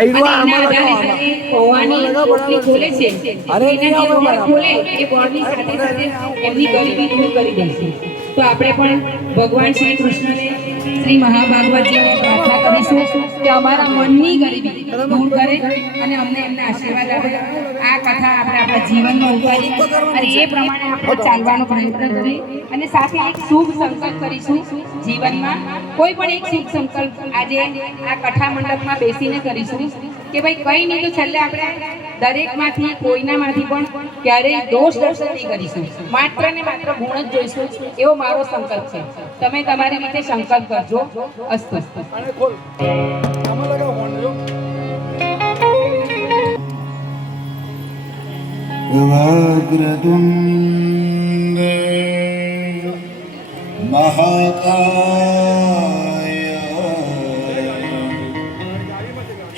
એના આધારે જે પૌવાની પોટલી ખોલે છે એના જે બોર્ડ ખોલે એ બોર્ડની સાથે સાથે એમની ગરીબી દૂર કરી દેશે. તો આપણે પણ ભગવાન શ્રી કૃષ્ણને શ્રી મહાભાગવતજીને પ્રાર્થના કરીશું કે અમારા મનની ગરીબી દૂર કરે અને અમને એમના આશીર્વાદ આપે. આ કથા આપણે આપણા જીવનમાં ઉતારીએ અને એ પ્રમાણે આપણે ચાલવાનો પ્રયત્ન કરીએ અને સાથે એક શુભ સંકલ્પ કરીશું જીવનમાં. કોઈ પણ એક શુભ સંકલ્પ આજે આ કથા મંડપમાં બેસીને કરીશું કે ભાઈ કંઈ નહીં તો છેલ્લે આપણે દરેકમાંથી કોઈનામાંથી પણ ક્યારેય દોષ દર્શન નહીં કરીશું, માત્ર ને માત્ર ગુણ જ જોઈશું. એવો મારો સંકલ્પ છે. તમે તમારી રીતે સંકલ્પ કરજો. અસ્તુ. વક્રતુંડ મહાકાય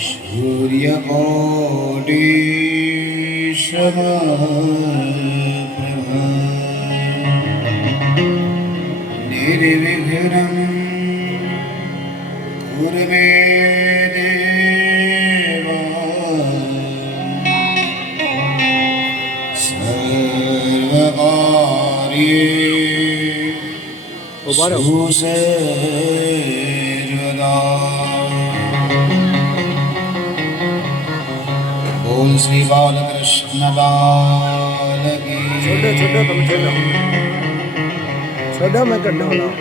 સૂર્યકોટિ સમપ્રભા નિર્વિઘ્નં કુરુ મે દેવ સર્વકાર્યેષુ સર્વદા. બોલ શ્રી બાલકૃષ્ણ લાલ કી. छोटे छोटे तुम छोटे छोटे मैं करने वाला हूँ.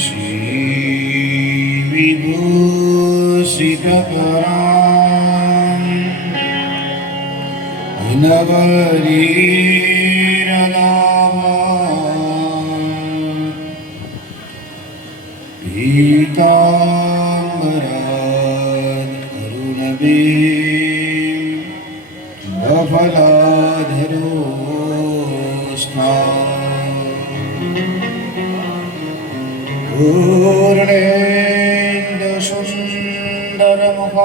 श्री विभूषितकरां नवनीरदाभां पीताम्बरान् अरुणबीं पूर्णेन्दु सुन्दरमुखां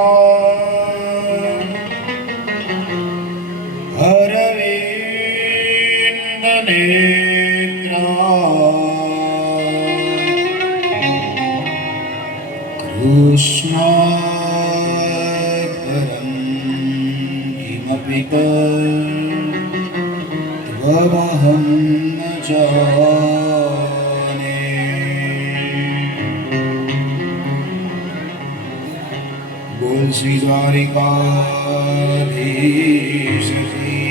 अरविन्दनेत्रां कृष्णाकरं किमपि त्वमहं न जाने. बोल श्री द्वारिकाधीश की.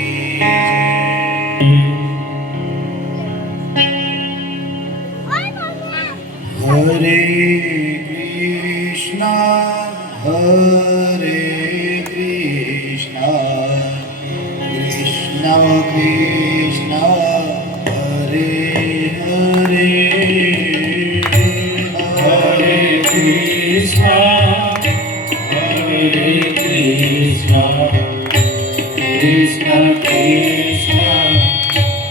हरे कृष्णा कृष्णा कृष्णा हरे हरे हरे कृष्णा कृष्णा कृष्णा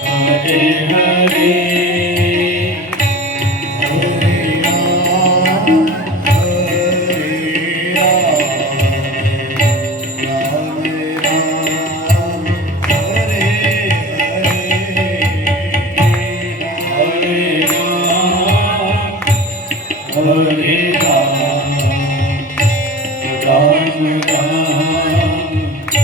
हरे हरे हरे राम राम राम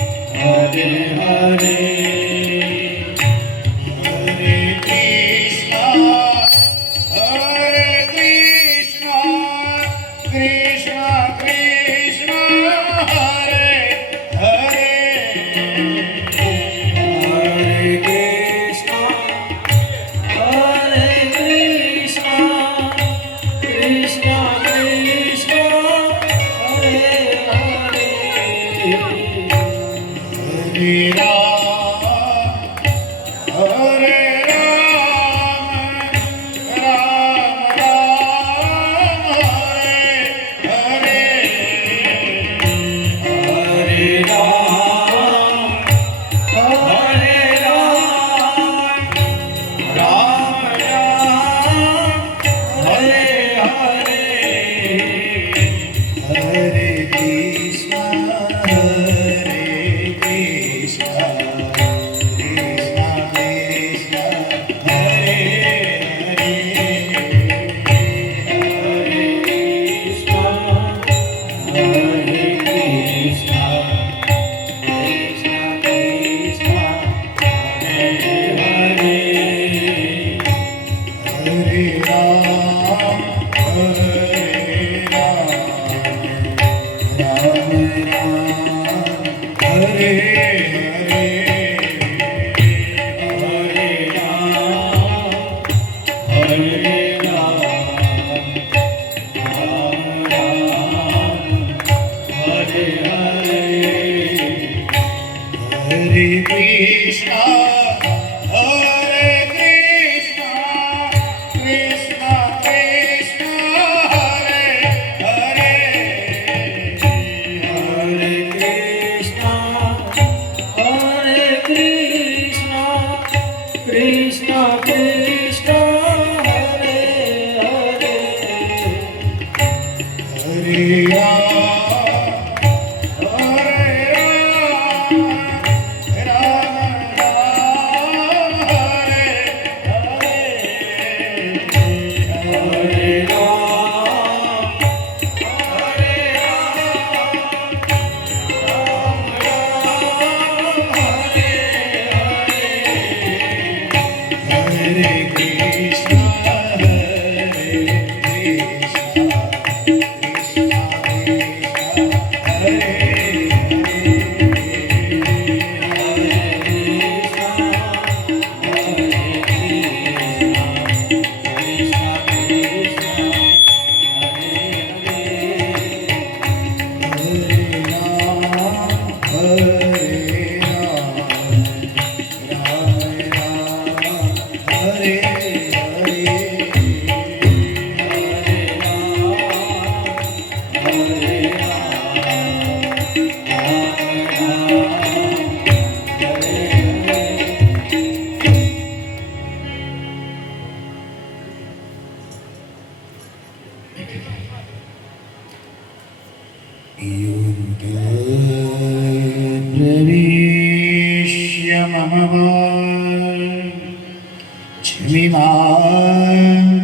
प्रविश्य मम वाचमिमां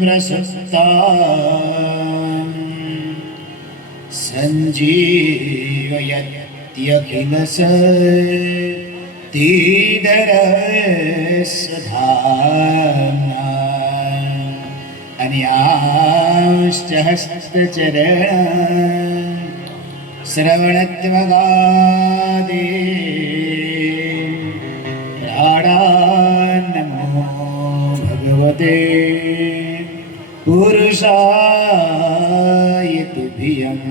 प्रसक्तां सञ्जीवयत्यखिलशक्तिधरस्वधाम्ना अन्याश्च हस्तचरण श्रवणत्वगादि प्राणान्नमो भगवते पुरुषाय तुभ्यम्।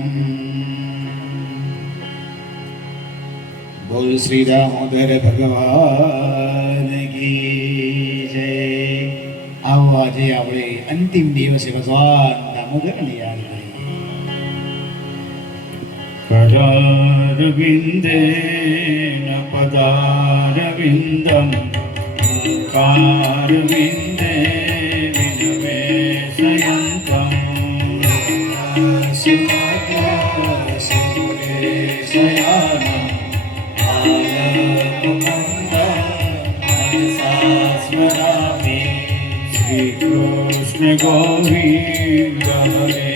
बोल श्री दामोदर भगवान की जय। आओ आज આપણે અંતિમ દિવસે ભગવાન દામોદરને યાદ કરીએ। पदारविन्देन पदारविन्दं मुखारविन्दे विनिवेशयन्तम् सुरेशयानम् आलमुकुन्दं मनसा स्मरामि श्रीकृष्ण गोविन्द हरे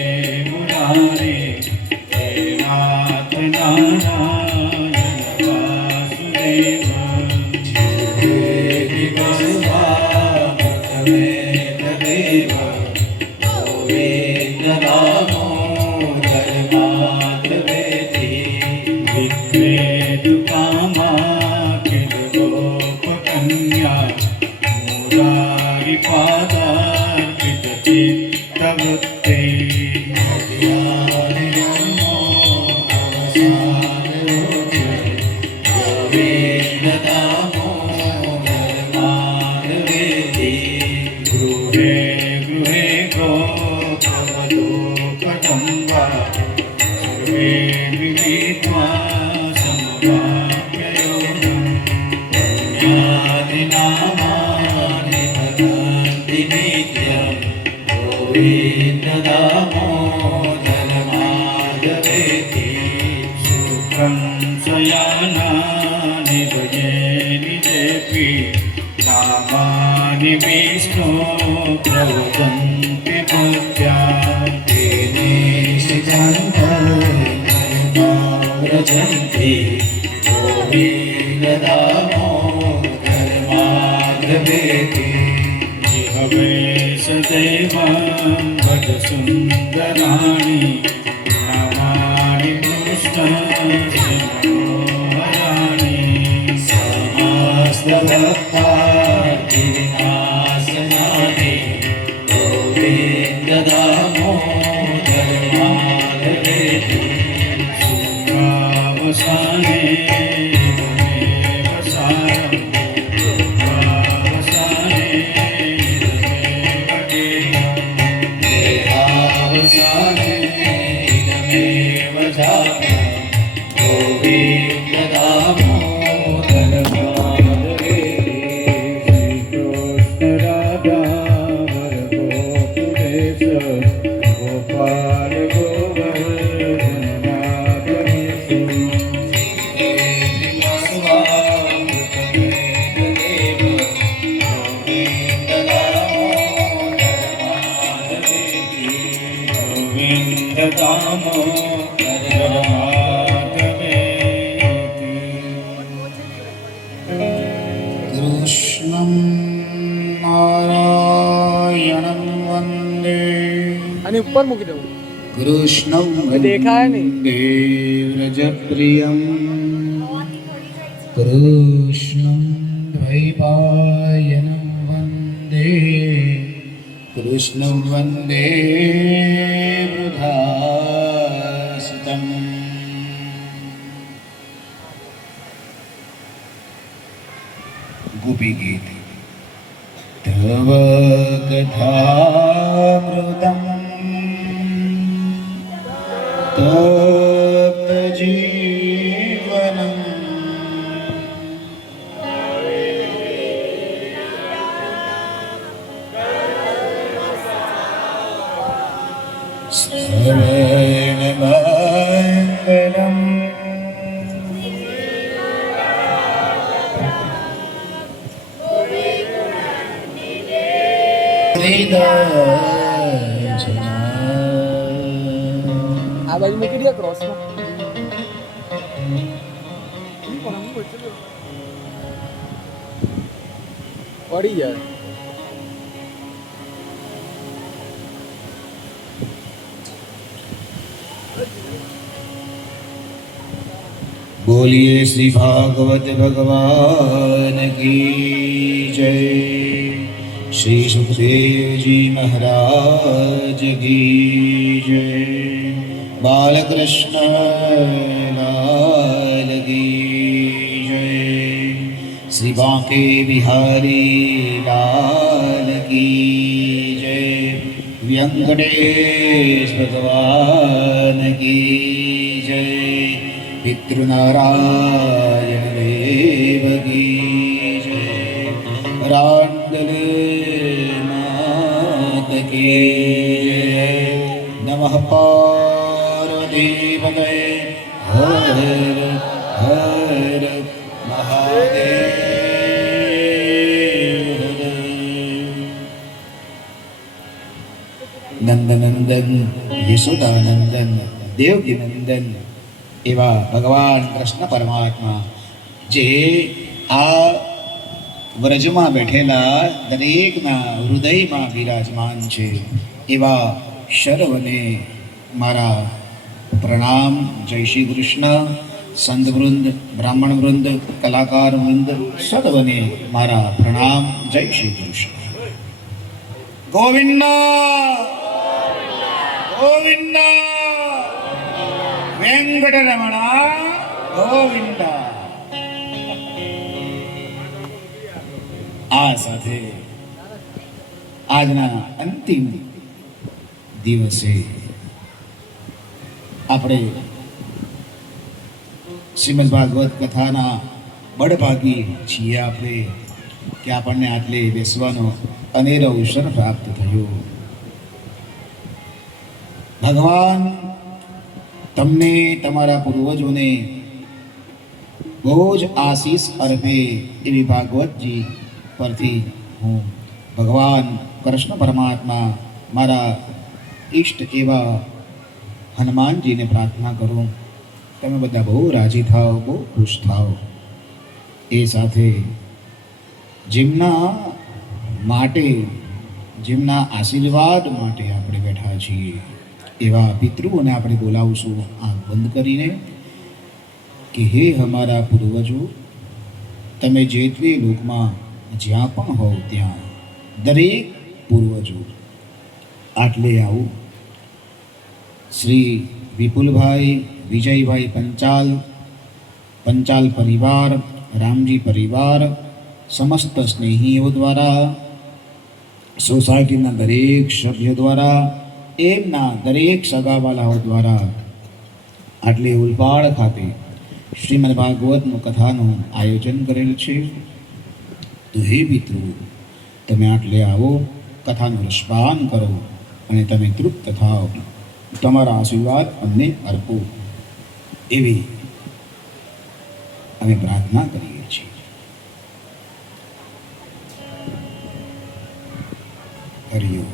मुरारे विष्णु प्रवदन्ति भक्त्या दिनेश चन्द्र ભજન્તિ ગોવિંદ દામોદર માધવેતિ હવે સદૈવ ભજ સુંદરાણી નામાનિ કૃષ્ણ સમસ્ત ભક્તાર્થિવિનાશનાનિ ગોવિંદ દામોદર માધવેતિ સુખાવસાને તમેવ સારં સુખાવસાને તમેવ ગેયં દેહાવસાને તમેવ જાતં ગોવિંદ દામોદર માધવેતિ શ્રી કૃષ્ણ રાધા વર ગોપુરેશ ગોપાલ ગોવિંદ દામોદર માધવેતિ કૃષ્ણં નારાયણં વંદે આની ઉપર મૂકી દઉં કૃષ્ણં દેખાય નહીં. વ્રજપ્રિયં કૃષ્ણં દ્વૈપાયनं વંદે કૃષ્ણં વંદે વૃધાસુતં ગોપી ગીત તવ કથામૃતં તપ્તજીવનં શ્રવણમંગલં આ બાજુ મૂકી દે ક્રોસમાં પડી જાય. बोलिए श्री भागवत भगवान की जय। श्री सुखदेव जी महाराज की जय। बालकृष्ण लाल की जय। श्री बांके बिहारी लाल की जय। वेंकटेश भगवान की जय। पितृनारायण देव की जय। रांडल नाथ की जय। नमः पार्वतीपतये हर हर महादेव। नंदनंदन यशोदानंदन देवकी नंदन એવા ભગવાન કૃષ્ણ પરમાત્મા જે આ વ્રજમાં બેઠેલા દરેકના હૃદયમાં બિરાજમાન છે એવા સર્વને મારા પ્રણામ। જય શ્રી કૃષ્ણ। સંત વૃંદ, બ્રાહ્મણ વૃંદ, કલાકાર વૃંદ સર્વને મારા પ્રણામ। જય શ્રી કૃષ્ણ। ગોવિંદ ગોવિંદ વેંકટરમણ ગોવિંદ। આ સાથે આજના અંતિમ દિવસે આપણે શ્રીમદ ભાગવત કથાના બળભાગી છીએ આપણે કે આપણને આટલે બેસવાનો અનેરો અવસર પ્રાપ્ત થયો। ભગવાન તમને તમારા પૂર્વજોને બહુ જ આશીષ અર્પે એવી ભાગવતજી પરથી હું ભગવાન કૃષ્ણ પરમાત્મા મારા ઈષ્ટ એવા હનુમાનજીને પ્રાર્થના કરું તમે બધા બહુ રાજી થાઓ, બહુ ખુશ થાઓ. એ સાથે જેમના માટે, જેમના આશીર્વાદ માટે આપણે બેઠા છીએ એવા પિતૃઓને આપણે બોલાવશું આંખ બંધ કરીને કે હે અમારા પૂર્વજો, તમે જે તે લોકમાં જ્યાં પણ હોવ ત્યાં દરેક પૂર્વજો આટલે આવું. શ્રી વિપુલભાઈ વિજયભાઈ પંચાલ પરિવાર, રામજી પરિવાર, સમસ્ત સ્નેહીઓ દ્વારા, સોસાયટીના દરેક સભ્યો દ્વારા, એમના દરેક સગાવાલાઓ દ્વારા આટલે ઉલપાડ ખાતે શ્રીમદ ભાગવતનું કથાનું આયોજન કરેલ છે. તો હે મિત્રો, તમે આટલે આવો, કથાનું રસપાન કરો અને તમે તૃપ્ત થાઓ, તમારા આશીર્વાદ અમને અર્પો એવી અમે પ્રાર્થના કરીએ છીએ. હરિઓમ.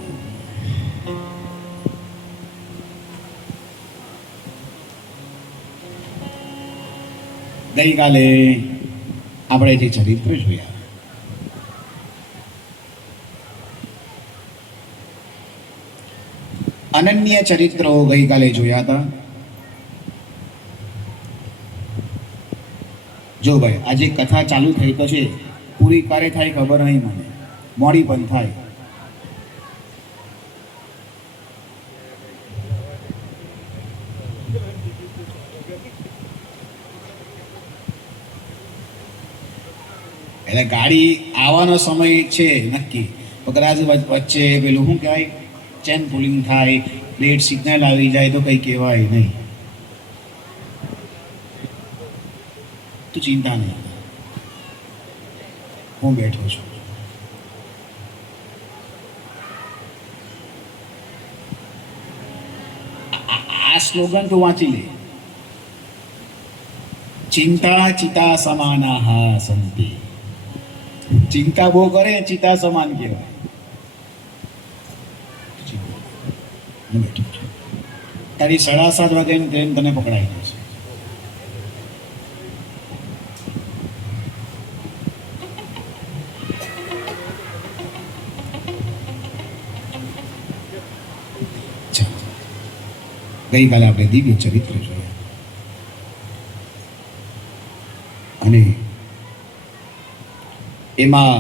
ગઈકાલે આપણે જે ચરિત્ર જોયા, અનન્ય ચરિત્રો ગઈકાલે જોયા હતા. જો ભાઈ, આજે કથા ચાલુ થઈ તો છે, પૂરી ક્યારે થાય ખબર નહીં મને, મોડી પણ થાય. એટલે ગાડી આવવાનો સમય છે નક્કી, કદાચ વચ્ચે પેલું શું કહેવાય, ચેન પુલિંગ થાય, રેડ સિગ્નલ આવી જાય તો કંઈ કહેવાય નહીં. તું ચિંતા નહીં, હું બેઠો છું. આ સ્લોગન તું વાંચી લે. ચિંતા ચિતા સમાનાહ સંતિ. ચિંતા બહુ કરે, ચિતા સમાન કહેવાય. તારી 7:30 વાગ્યાની ટ્રેન તને પકડાઈ જશે. ગઈકાલે આપણે દિવ્ય ચરિત્ર જોયા અને એમાં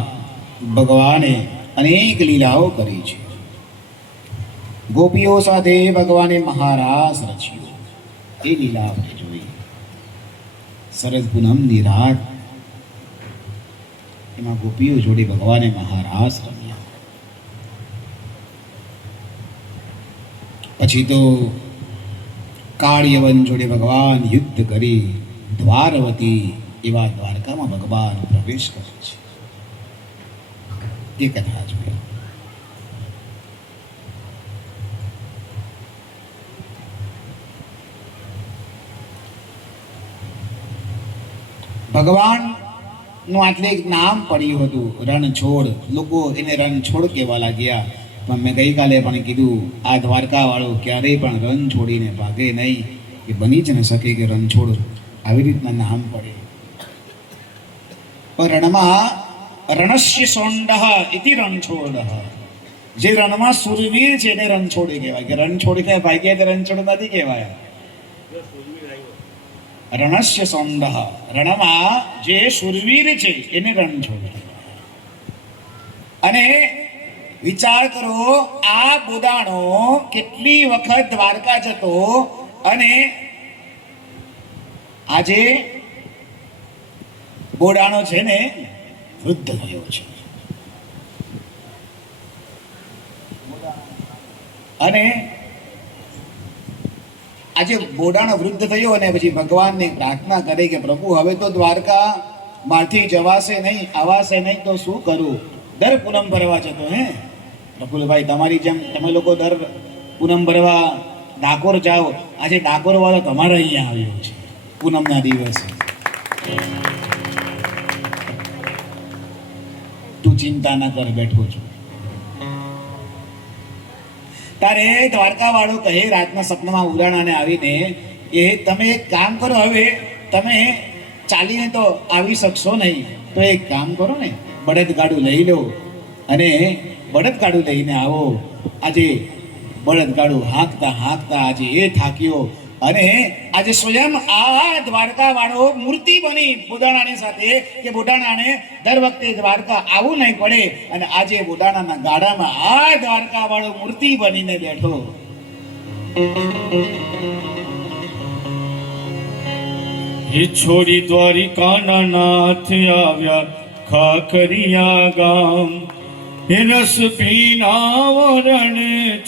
ભગવાને અનેક લીલાઓ કરી છે. ગોપીઓ સાથે ભગવાને મહારાસ રચ્યો, એ લીલા આપણે જોઈ. શરદ પૂનમની રાત, એમાં ગોપીઓ જોડે ભગવાને મહારાસ રમ્યા. પછી તો કાળયવન જોડે ભગવાન યુદ્ધ કરી દ્વારવતી એવા દ્વારકામાં ભગવાન પ્રવેશ કરે છે. તે કથા જોઈ. ભગવાનનું આટલે એક નામ પડ્યું હતું, રણછોડ. લોકો એને રણછોડ કહેવા લાગ્યા. પણ મેં ગઈકાલે પણ કીધું, આ દ્વારકા વાળો ક્યારેય પણ રણ છોડીને ભાગે નહીં. એ બની જ ન શકે કે રણછોડ આવી રીતના નામ પડે. પણ રણમાં રણસ્ય સોંડઃ ઇતિ રણછોડ. જે રણમાં સુરવીર છે એને રણછોડ કહેવાય. કે રણ છોડીને ભાગ્યા તે રણછોડ નથી કહેવાય. રણસ્ય સોંડઃ, રણમાં જે સુરવીર છે એને રણછોડ. અને વિચાર કરો, આ બોદાણો કેટલી વખત દ્વારકા જતો અને આજે બોડાણો છે ને વૃદ્ધ થયો છે. અને આજે બોડાણો વૃદ્ધ થયો અને પછી ભગવાનને પ્રાર્થના કરે કે પ્રભુ, હવે તો દ્વારકા માંથી જવાશે નહીં, આવાશે નહીં, તો શું કરું? દર પૂનમ ભરવા જતો. હે પ્રફુલભાઈ, તમારી જેમ તમે લોકો દર પૂનમ ભરવા ડાકોર જાઓ. આજે ડાકોર વાળો તમારા અહીંયા આવ્યો છે પૂનમના દિવસે. તું ચિંતા ના કર, બેઠો છું. તારે દ્વારકા વાળો કહે રાતના સપનામાં ઉરાણાને આવીને એ તમે એક કામ કરો, હવે તમે ચાલીને તો આવી શકશો નહીં, તો એક કામ કરો ને, બળદગાડું લઈ લો અને બળદગાડું લઈને આવો. આજે બળદગાડું હાંકતા હાંકતા આજે એ થાક્યો અને આજે સ્વયં આ દ્વારકા વાળો મૂર્તિ બની બોડાણાની સાથે, કે બોડાણાને દર વખતે દ્વારકા આવવું નહીં પડે, અને આજે બોડાણાના ગાડામાં આ દ્વારકા વાળો મૂર્તિ બનીને બેઠો. એ છોડી દ્વારિકાના નાથ આવ્યા ખાખરિયા ગામ, એ રસ પીના વરણ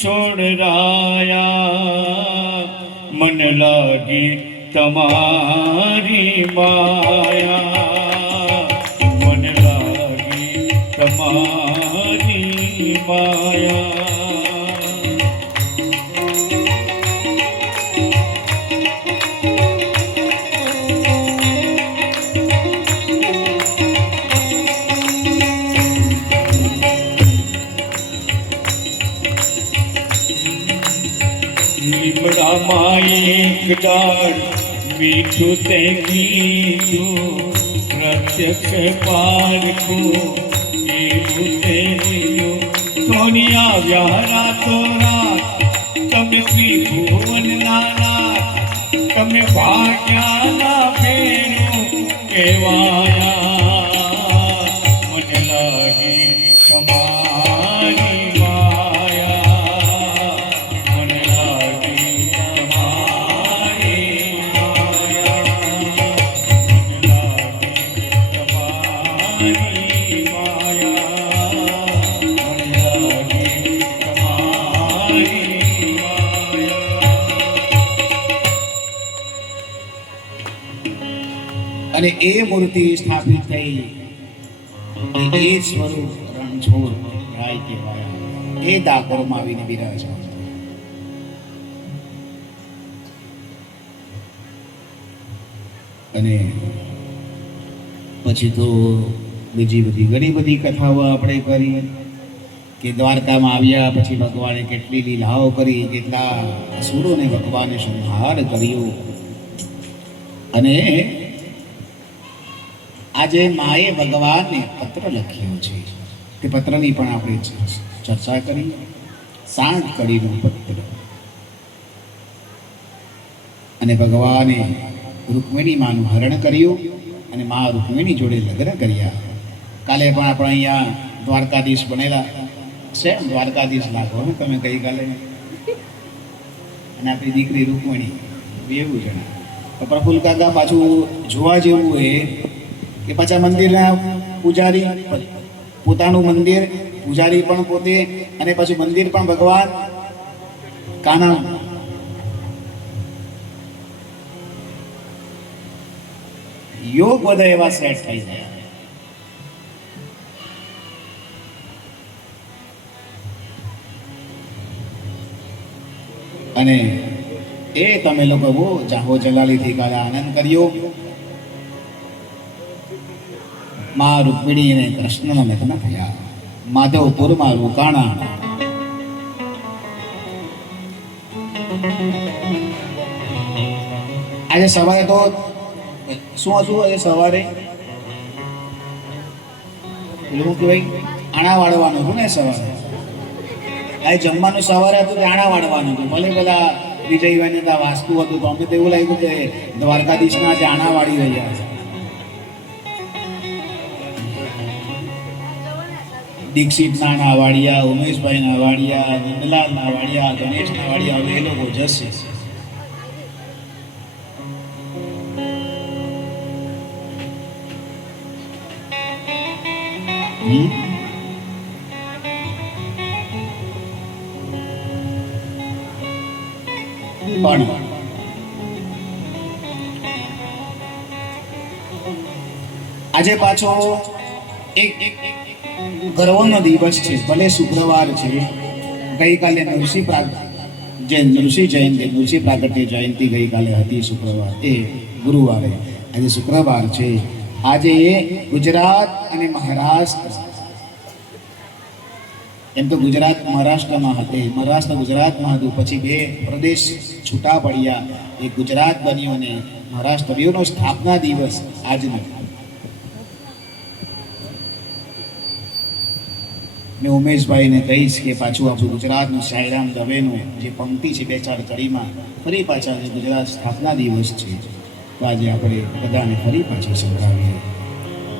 છોડરાયા, મન લાગી તમારી માયા, મન લાગી તમારી માયા. લીમડામાં એક ડાળ મીઠું તે કીધું, પ્રત્યક્ષ પારખું એવું તે લીધું. થોડી આવ્યા રાતો રાત તમે ત્રિભુવન નાથ, તમે ભાગ્યાના ફેરું કહેવાયા, મને લાગી તમારી અને એ મૂર્તિ સ્થાપિત થઈ, એ સ્વરૂપ રણછોડ રાય કહેવાયા, એ ડાકોરમાં આવીને બિરાજ્યા. અને પછી તો બીજી બધી ઘણી બધી કથાઓ આપણે કરી કે દ્વારકામાં આવ્યા પછી ભગવાને કેટલી લીલાઓ કરી, કેટલા અસુરોને ભગવાને સંહાર કર્યો. અને આજે માએ ભગવાનને પત્ર લખ્યો છે, તે પત્રની પણ આપણે ચર્ચા કરી. 60 કડીનું પત્ર. અને ભગવાને રૂકમિણી માનું હરણ કર્યું અને મા રૂકમિણી જોડે લગ્ન કર્યા. કાલે પણ આપણે અહીંયા દ્વારકાધીશ બનેલા છે, દ્વારકાધીશ લાગો ને તમે ગઈકાલે. અને આપણી દીકરી રૂકમિણી, બેવું જણા. તો પ્રફુલ્લ કાકા પાછું જોવા જેવું હોય કે પાછા મંદિરના પૂજારી, પોતાનું મંદિર, પૂજારી પણ પોતે, અને પાછું મંદિર પણ ભગવાન કાના. યોગ બધા એવા સેટ થઈ જાય. અને એ તમે લોકો બહુ જાહો જલાલીથી કાલે આનંદ કર્યો. મા રૂકમિણી અને કૃષ્ણના લગ્ન થયા માધવપુરમાં રોકાણા. આજે સવારે તો શું હતું? આજે સવારે એવું કહેવાય આણા વાળવાનું હતું ને સવારે. આ જમવાનું સવારે હતું તે આણા વાળવાનું હતું. ભલે પેલા વિજયભાઈને ત્યાં વાસ્તુ હતું, તો અમને તો એવું લાગ્યું કે દ્વારકાધીશના આજે આણા વાળી રહ્યા છે. દીક્ષિતના નાવાડિયા, ઉમેશભાઈ નાવાડિયા, નંદલાલ નાવાડિયા, ગણેશ નાવાડિયા, હવે એ લોકો જશે. પણ આજે પાછો એક ગર્વનો દિવસ છે. ભલે શુક્રવાર છે, ગઈકાલે નૃષિ જયંતિ, નૃષિ પ્રાગટ્ય જયંતિ ગઈકાલે હતી શુક્રવાર, એ ગુરુવારે. આજે શુક્રવાર છે. આજે ગુજરાત અને મહારાષ્ટ્ર, એમ તો ગુજરાત મહારાષ્ટ્રમાં હતી, મહારાષ્ટ્ર ગુજરાતમાં હતું, પછી બે પ્રદેશ છૂટા પડ્યા એ ગુજરાત બન્યું અને મહારાષ્ટ્રીઓનો સ્થાપના દિવસ આજનો. મેં ઉમેશભાઈને કહીશ કે પાછું આપણું ગુજરાતનું સાંઈરામ દવેનું જે પંક્તિ છે 2-4 કડીમાં ફરી પાછા જે ગુજરાત સ્થાપના દિવસ છે તો આજે આપણે બધાને ફરી પાછી સંભળાવીએ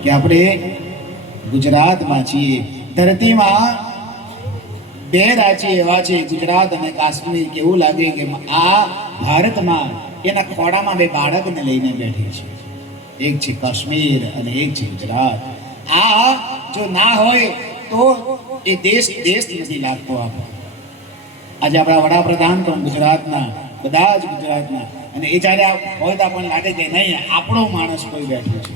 કે આપણે ગુજરાતમાં છીએ. ધરતીમાં 2 રાજ્ય એવા છે, ગુજરાત અને કાશ્મીર. કેવું લાગે કે આ ભારતમાં એના ખોડામાં 2 બાળકને લઈને બેઠી છે, એક છે કાશ્મીર અને એક છે ગુજરાત. આ જો ના હોય તો એ દેશ નથી લાગતો. આજે આપણા વડાપ્રધાન પણ ગુજરાતના, બધા જ ગુજરાતના, અને એ જ્યારે હોય તો આપણને લાગે કે નહીં આપણો માણસ કોઈ બેઠો છે.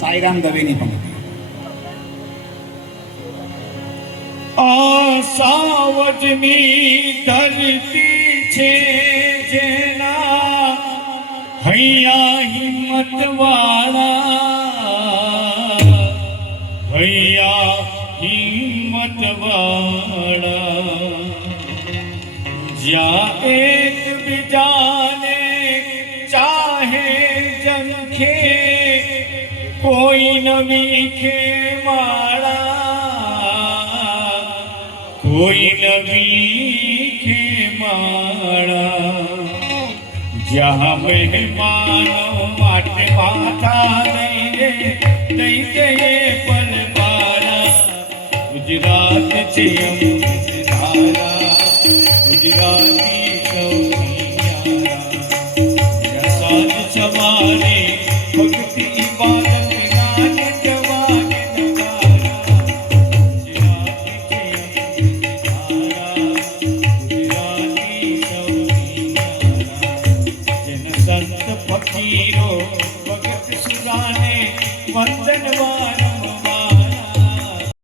સાંઈરામ દવેની પંક્તિ. આ સાવજની ધરતી છે જેના હૈયા હિંમત વાળા, હૈયા હિંમત વાળા, જ્યાં એક બીજાને ચાહે જનખે કોઈ નવી ખે માળા, કોઈ નવી ખે માળા, જ્યાં મહેમાનો માટે માથા દઈને દઈ દે પલવાળા. ગુજરાત છે અમૃત ધારા, ગુજરાતી સૌની ન્યારા, સાજ સવારે ભક્તિ ઇબાદત ગાન જવાન નવારા. ગુજરાત છે અમૃત ધારા, ગુજરાતી સૌની ન્યારા, જન સંત ફકીરો ભગત સુરાને વંદન વાળા.